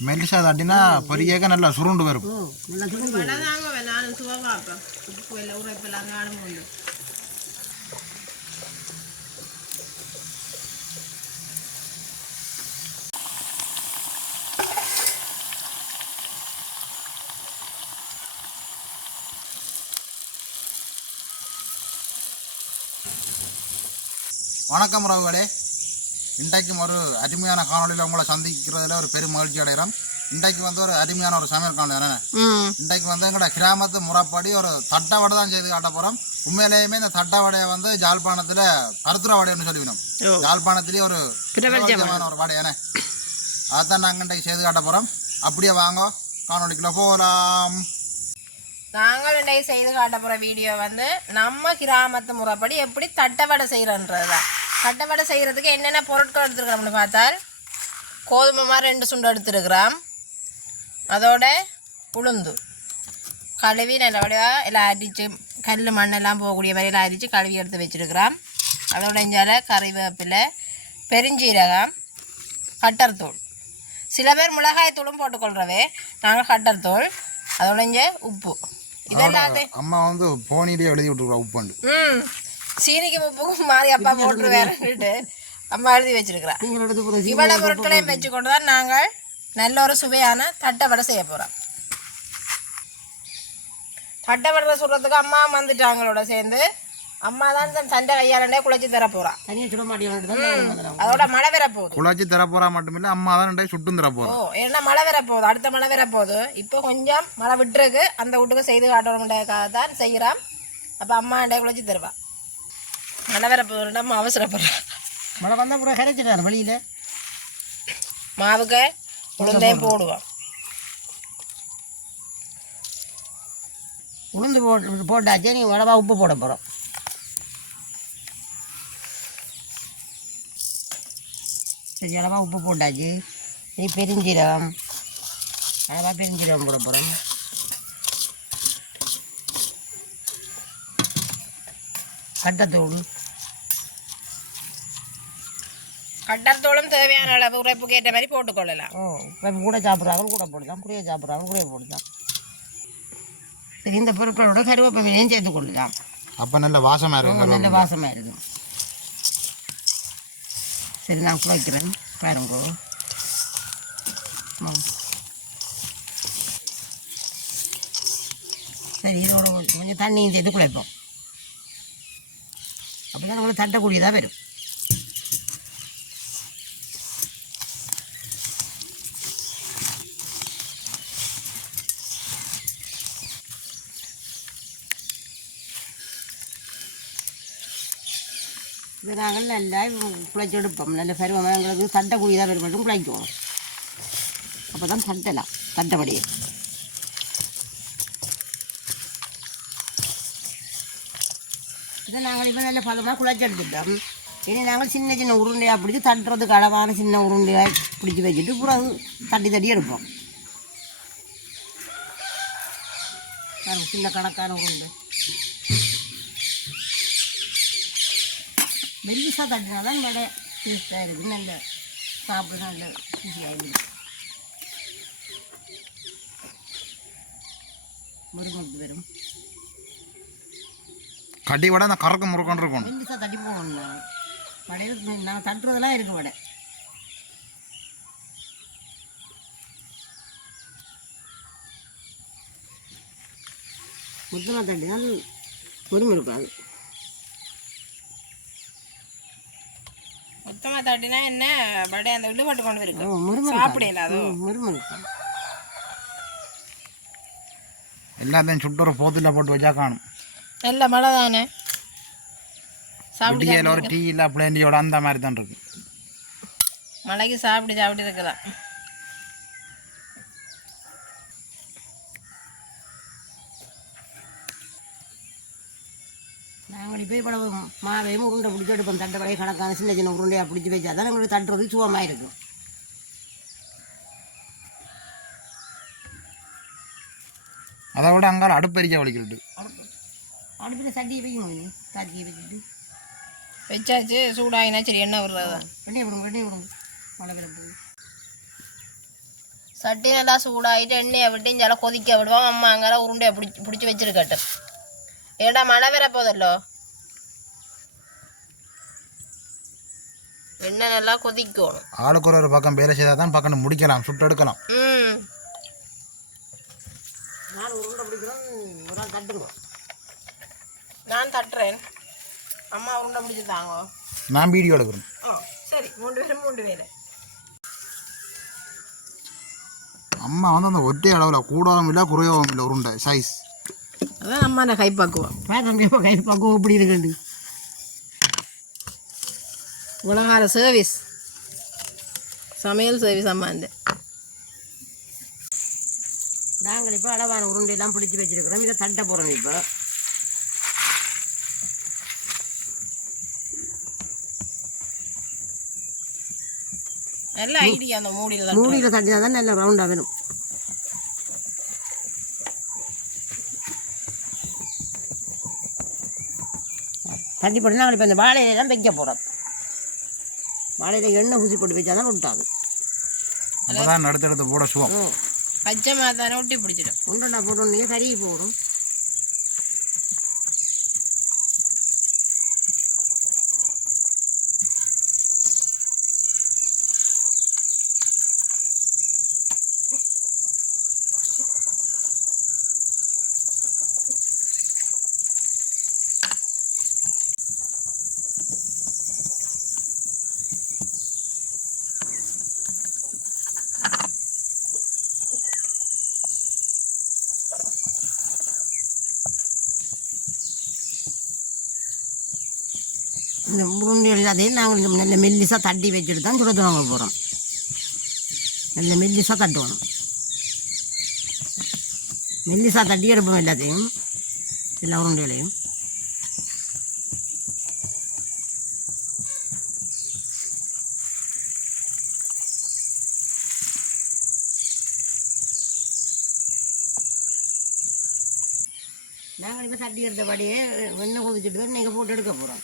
மெல்லிசா தட்டினா பொரியக்க நல்லா சுருண்டு வரும். வணக்கம் உறவுகளே இன்றைக்கும் ஒரு அருமையான காணொளியில் உங்களை சந்திக்கிறதுல ஒரு பெரும் மகிழ்ச்சி அடைகிறோம். இன்றைக்கு வந்து ஒரு அருமையான ஒரு சமையல் காணொலி இன்றைக்கு வந்து எங்களோட கிராமத்து முறைப்படி ஒரு தட்டை வடை தான் செய்து காட்ட போகிறோம் உண்மையிலேயுமே இந்த தட்டை வடையை வந்து ஜாழ்ப்பாணத்தில் பருத்துற வடைன்னு சொல்லிவிடும். ஜாழ்ப்பாணத்திலேயே ஒரு பிரபலமான ஒரு வடை ஏனே அதான் நாங்கள் இன்றைக்கு செய்து காட்ட போகிறோம் அப்படியே வாங்க காணொளிக்குள்ள போகலாம். நாங்கள் இன்றைக்கு செய்து காட்ட போகிற வீடியோ வந்து நம்ம கிராமத்து முறைப்படி எப்படி தட்டவடை செய்கிறன்றது தான் தட்டவடை செய்கிறதுக்கு என்னென்ன பொருட்கள் எடுத்துருக்கிறோம்னு பார்த்தால் கோதுமை மாதிரி ரெண்டு சுண்டு எடுத்துருக்கிறோம். அதோட உளுந்து. கழுவி நல்ல வடிவாக எல்லாம் அரிச்சு கல் மண்ணெல்லாம் போகக்கூடிய வரையில் அரிச்சு கழுவி எடுத்து வச்சுருக்கிறோம். அதோட இஞ்சால கறிவேப்பிலை பெருஞ்சீரகம் கட்டர்தூள். சில பேர் மிளகாய் தூளும் போட்டுக்கொள்றவே நாங்கள் கட்டர்தூள் அதோட இங்கே உப்பு. இதெல்லாத்தையும் அம்மா வந்து போனிலேயே எழுதி விட்டுருக்குறா உப்புண்டு. ம். சீனிக்கு உப்புக்கும் மாறி அப்பா போட்டு வேறன்னுட்டு அம்மா எழுதி வச்சிருக்கிறா இவ்வளவு பொருட்களையும் வச்சுக்கொண்டு தான் நாங்கள் நல்ல ஒரு சுவையான தட்டை வடை செய்ய போகிறோம் தட்டை வடை சுடுறதுக்கு அம்மா வந்துட்டாங்களோட சேர்ந்து. அம்மா தான் இந்த சண்டை கையாலண்டே குழைச்சி தர போறா. தான் அதோட மழை வர போகுது. குழாச்சி தர போகிறா மட்டுமில்லை அம்மா தான் சுட்டும் தர ஓ போகிறோம் ஏன்னா மழை வர போகுது அடுத்த மழை வர போகுது. இப்போ கொஞ்சம் மழை விட்டுருக்கு அந்த வீட்டுக்கு செய்து காட்டணுன்றதுக்காக தான் செய்கிறோம் அப்போ அம்மா அண்டே குழைச்சி தருவா. மழை வர நம்ம அவசரப்படுறோம் மழை வந்தால் கூட கிடைச்சிட்டார் வெளியில் மாவுக்கு உளுந்தையும் போடுவோம் உளுந்து போட்டு போட்டாச்சு நீங்கள் வடவா உப்பு போட போகிறோம் சரி அளவா உப்பு போட்டாச்சு. சரி பெருஞ்சீரகம் அளவா பெருஞ்சீரகம் போட போகிறோம் கட்டத்தூள் கட்டத்தோளும் தேவையான அளவு உரைப்புக்கு ஏற்ற மாதிரி போட்டுக்கொள்ளலாம். ஓ இப்போ கூட சாப்பிட்றாங்க கூட போடலாம் குறைய சாப்பிட்றாங்க குறைய போடலாம் இந்த பொருட்களோட கருவேப்பிலையும் சேர்த்து கொள்ளலாம். அப்போ நல்ல வாசமாக இருக்கும் நல்ல வாசமாக இருக்கும். சரி நான் குழைக்கிறேன் பாருங்க. சரி இதோட கொஞ்சம் கொஞ்சம் தண்ணியும் சேர்த்து குழைப்போம். அப்போ தான் நம்மளுக்கு தட்டக்கூடியதாக வரும் இது நாங்கள் நல்லா குழைச்சி நல்ல பருவமாக எங்களுக்கு தட்டக்கூடியதாக வரும் மட்டும் குழைக்குவோம் அப்போ தான் தட்டலாம் தட்டபடியே இதை நாங்கள் இப்போ நல்ல பதமாக குழச்செடுத்துட்டோம் இனி நாங்கள் சின்ன சின்ன உருண்டையாக பிடிச்சி தட்டுறதுக்கு அளவான சின்ன உருண்டையாக பிடிச்சி வச்சுட்டு பிறகு தட்டி தட்டி எடுப்போம் சின்ன கணக்கான உருண்டை மெல்லிசாக தட்டினா தான் வடை டேஸ்ட்டாக இருக்குது நல்ல சாப்பிட நல்ல ருசியாக இருக்குது முருங்கட்டு வரும் கட்டி வடை அந்த கறக்க முறுக்கன்னு இருக்கும் மெல்லிசாக தட்டி போகணும் நான் வடையில் நான் தட்டுறதெல்லாம் இருக்குது வடை. மொத்தமாக தட்டினால் முருமுருக்காது மொத்தமாக தட்டினா என்ன? படை அந்த விழுபட்டு கொண்டு இருக்கு சாப்பிடல அதோ. முருமுருக்காது எல்லாத்தையும் சுட்டு ஒரு போத்தில் போட்டு வச்சா காணும். நல்ல மழை தானே. சாப்பிட்டு ஒரு டீ இல்லை பிளேண்டியோட அந்த மாதிரி தான் இருக்கு மழைக்கு சாப்பிட்டு சாப்பிட்டு இருக்கலாம். நாங்கள் இப்போ இப்போ மாவையும் உருண்டை பிடிச்சி எடுப்போம். தட்டை வடையை கணக்கான சின்ன சின்ன உருண்டையாக பிடிச்சி வச்சா தான் எங்களுக்கு தட்டுறது சுகமாக இருக்கும். அதை விட அங்கால அடுப்பெரிக்க வலிக்கிட்டு அடுப்பில் சட்டியை வைக்கணும் சட்டியை வச்சுட்டு வச்சாச்சு சூடாகினா சரி எண்ணெய் விடுறது தான் வெண்ணெய் விடுங்க வெண்ணெய் விடுங்க மழை சட்டி நல்லா சூடாயிட்டு எண்ணெயை விட்டு இஞ்சால கொதிக்க விடுவோம் அம்மா அங்கால உருண்டையை பிடிச்சி பிடிச்சி வச்சிருக்கட்டும் ஏடா மழை வர போதல்லோ எண்ணெய் நல்லா கொதிக்கணும் ஆளுக்கு ஒரு பக்கம் வேலை செய்தால் தான் பக்கம் முடிக்கலாம் சுட்டு எடுக்கலாம் ம் நான் உருண்டை பிடிக்கிறோம் ஒரு ஆள் தட்டுங்க நான் தட்டுறேன். அம்மா உருண்டை பிடிச்சி தாங்க. நான் வீடியோ எடுக்கிறேன். ஓ சரி மூன்று பேரும் மூன்று பேர். அம்மா வந்து அந்த ஒற்றை அளவில் கூடவும் இல்லை குறையவும் இல்லை உருண்டை சைஸ் அதான் அம்மா நான் கை பக்குவோம் தம்பி இப்போ கை பக்குவம் இப்படி இருக்குது உலகார சர்வீஸ் சமையல் சர்வீஸ் அம்மா இந்த. நாங்கள் இப்போ அளவான உருண்டையெல்லாம் பிடிச்சி வச்சிருக்கிறோம். இதை தட்ட போகிறோம் இப்போ. நல்ல ஐடியா அந்த மூடியில் தான் மூடியில் தட்டினா தான் நல்ல ரவுண்டாக வரும் தட்டி போட்டு நாங்கள் இப்போ இந்த வாழையிலாம் வைக்க போகிறோம் வாழையில எண்ணெய் ஊசி போட்டு வச்சா தான் விட்டாது அப்போ தான் எடுத்து போட சுவம் ம். பச்சை மாதானே ஒட்டி பிடிச்சிடும். உண்டா போட்டோன்னே கருகி போடும் இந்த உருண்டைகள் அதையும் நாங்கள் நல்ல மெல்லிசாக தட்டி வச்சுட்டு தான் சுட வாங்க போகிறோம் நல்ல மெல்லிசாக தட்டுவோம். மெல்லிசாக தட்டி எடுப்போம் எல்லாத்தையும் எல்லா உருண்டைகளையும். நாங்கள் இப்போ தட்டி எடுத்தபடியே வெண்ணெய் குதிச்சுட்டு தான் நீங்கள் போட்டு எடுக்க போகிறோம்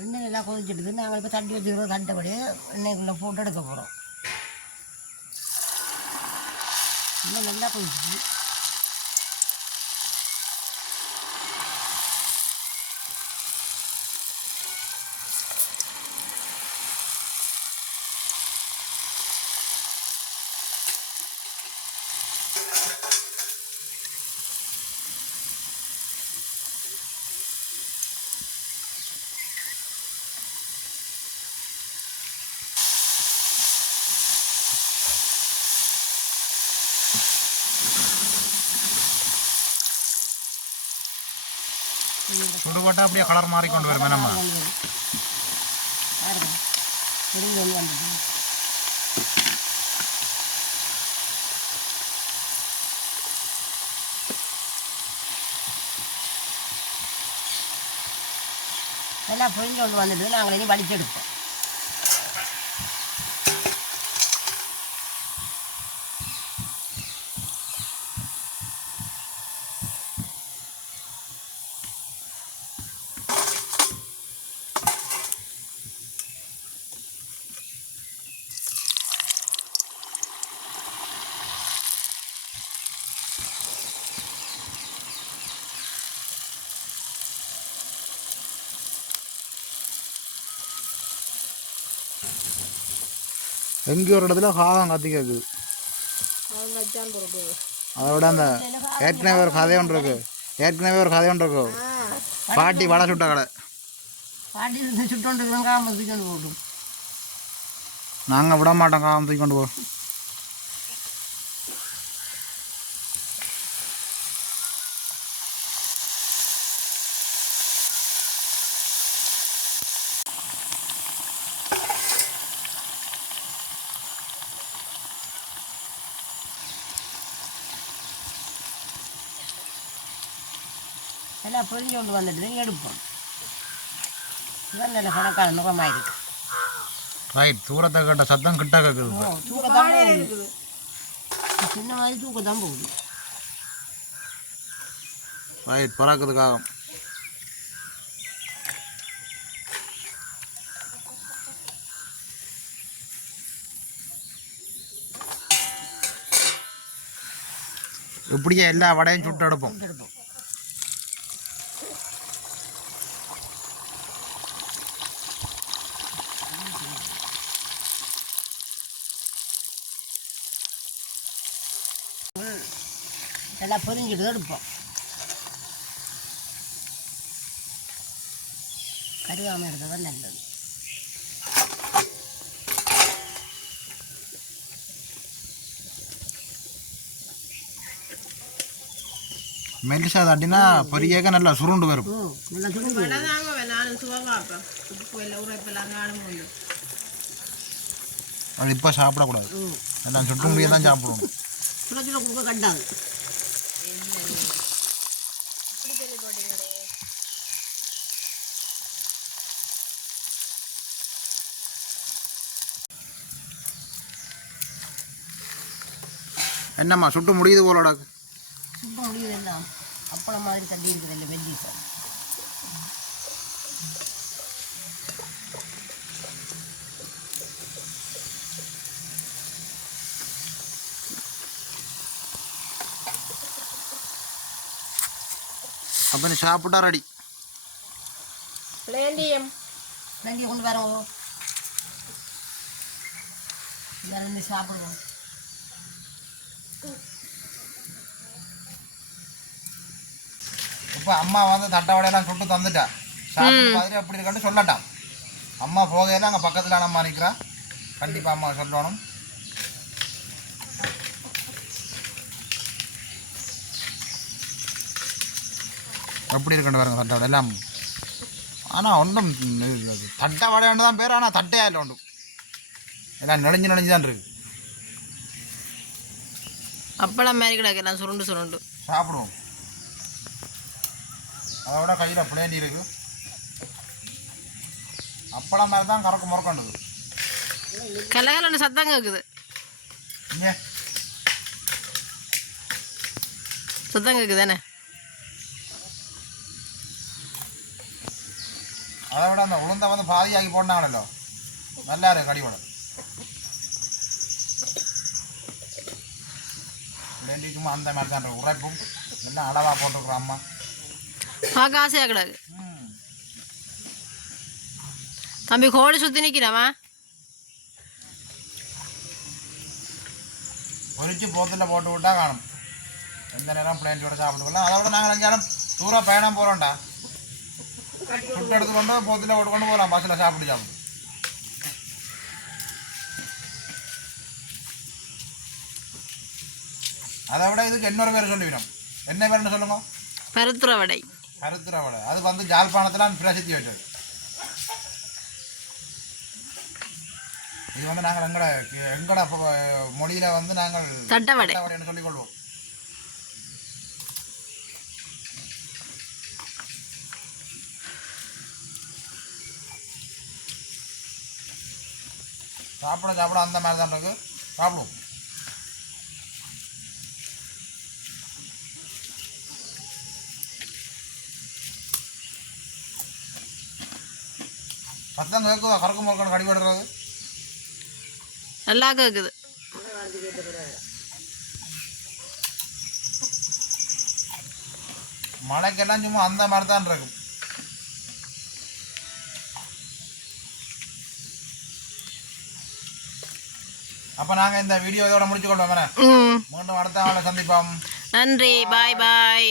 எண்ணெய் எல்லாம் கொதிச்சிடுது நாங்கள் இப்போ தட்டி வச்சுக்கிறோம் தட்டபடி எண்ணெய்க்குள்ளே போட்டு எடுக்க போகிறோம் இன்னும் நல்லா கொதிச்சு சுடுபட்டா அப்படியே கலர் மாறி கொண்டு வருமே நம்ம? எல்லாம் புரிஞ்சு கொண்டு வந்துட்டு நாங்கள் இனி வலிச்செடுப்போம் எங்கேயோ ஒரு இடத்துல காகம் கத்தி கேட்குது. அதை விட அந்த ஏற்கனவே ஒரு கதை ஒன்று இருக்கு. ஏற்கனவே ஒரு கதை ஒன்று இருக்கு. பாட்டி வடை சுட்ட கடை. பாட்டி நாங்கள் விட மாட்டோம் காகம் தூக்கி கொண்டு போ. வெளியோண்டு வந்துட்டு எடுப்போம் இதான் நல்ல கணக்கான நுகமாக இருக்குது ரைட் தூரத்தை கேட்ட சத்தம் கிட்ட கேட்குது தூக்கத்தான் இருக்குது சின்ன மாதிரி தூக்கத்தான் போகுது ரைட் பறக்கிறதுக்காகும் இப்படியே எல்லா வடையும் சுட்டு எடுப்போம் நல்லா பொரிஞ்சிட்டு எடுப்போம். கருவாமல் எடுத்தது தான் நல்லது. மெலிசா தட்டினா பொரியக்க நல்லா சுருண்டு வரும். அது இப்போ சாப்பிடக்கூடாது. எல்லாம் சுட்டு முடிய தான் சாப்பிடுவோம் என்னம்மா சுட்டு முடியுது போலடா சுத்த முடியுது எல்லாம் அப்பளம் மாதிரி தட்டி இருக்குது இல்லை வெஜ்ஜி சார் அப்போ நீ சாப்பிட்டா ரெடி பிளேண்டியம். நண்டியை கொண்டு வரோம் இருந்து சாப்பிடுவோம் இப்போ அம்மா வந்து தட்டை வடையெல்லாம் சுட்டு தந்துட்டா. சாப்பிட்டு மாதிரி அப்படி இருக்கன்னு சொல்லட்டான் அம்மா போகையில அங்கே பக்கத்தில் அம்மா நிற்கிறா கண்டிப்பாக அம்மா சொல்லணும். எப்படி இருக்கணும் பாருங்க தட்டை வடை எல்லாம். ஆனால் ஒன்றும் தட்டை வடைன்னு தான் பேர். ஆனால் தட்டையா இல்லை ஒன்றும் எல்லாம் நெளிஞ்சு நெளிஞ்சு தான் இருக்கு. அப்பளம் மாதிரி கிடக்கலாம் சுருண்டு சுருண்டு. சாப்பிடுவோம். அதோட கையில் பிளேண்டி இருக்கு. அப்பளம் மாதிரி தான் கறக்கு முறக்கண்டது. கலகலன்னு சத்தம் கேட்குது சத்தம் கேட்குது தானே அதை விட அந்த உளுந்தை வந்து பாதியாக்கி போட்டாங்களோ நல்லா இருக்கு கடிவடை சும்மா அந்த மாதிரி தான் உரைப்பும் எல்லாம் அடவா போட்டுருக்குறோம் அம்மா. பார்க்க ஆசையாக ம். தம்பி கோழி சுற்றி நிற்கிறவன் பொரிச்சு போத்தில் போட்டு விட்டா காணும். எந்த நேரம் பிளேண்டியோட சாப்பிட்டுக்கலாம் அதை விட நாங்கள் எங்கேயாலும் தூரம் பயணம் போகிறோம்டா சுட்டு எடுத்து கொண்டு போத்தில் போட்டு கொண்டு போகலாம் பஸ்ஸில் சாப்பிட்டு சாப்பிட்டு. அதை விட இதுக்கு இன்னொரு பேர் சொல்லிவிடும் என்ன பேருன்னு சொல்லுங்க? பருத்துற வடை கருத்துற வடை அது வந்து ஜாழ்ப்பாணத்தில் பிரசித்தி வச்சது இது வந்து நாங்கள் எங்கட எங்கட மொழியில் வந்து நாங்கள் தட்டை வடை வடைன்னு சொல்லிக் கொள்வோம் சாப்பிட சாப்பிட அந்த மாதிரி தான் இருக்கு. சாப்பிடுவோம். சத்தம் கேட்குதா கறக்கு முறக்கணும் கடிபடுறது. நல்லா கேட்குது மழைக்கெல்லாம் சும்மா அந்த மாதிரி தான் இருக்கும். அப்போ நாங்கள் இந்த வீடியோ இதோட முடிச்சுக்கொள்வோம். மீண்டும் அடுத்த ஆளை சந்திப்போம். நன்றி. பாய் பாய்.